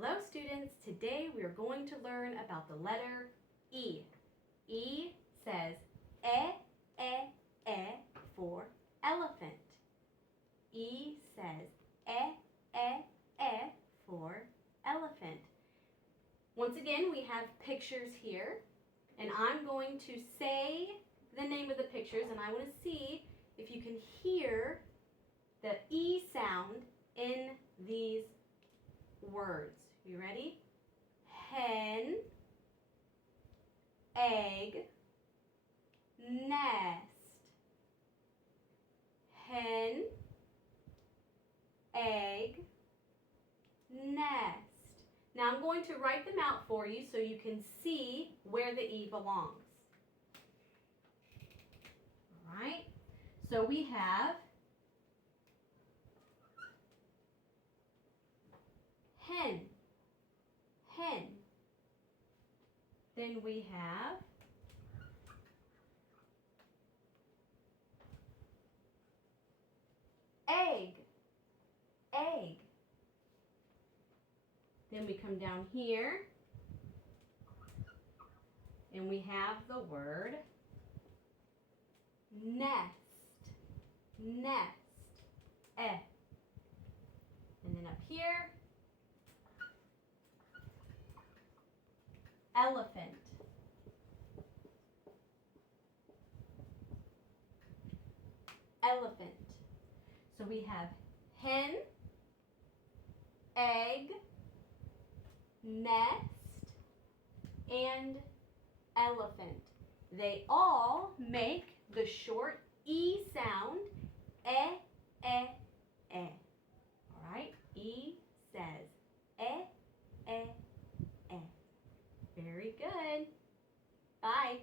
Hello students, today we are going to learn about the letter E. E says e for elephant. E says e for elephant. Once again, we have pictures here, and I'm going to say the name of the pictures, and I want to see if you can hear the E sound in these words. You ready? Hen, egg, nest. Hen, egg, nest. Now I'm going to write them out for you so you can see where the E belongs. All right, so we have hen, hen. Then we have egg, egg. Then we come down here and we have the word nest, nest, eh. And then up here, elephant. Elephant. So we have hen, egg, nest, and elephant. They all make the short E sound, eh. All right, E says eh. Very good. Bye.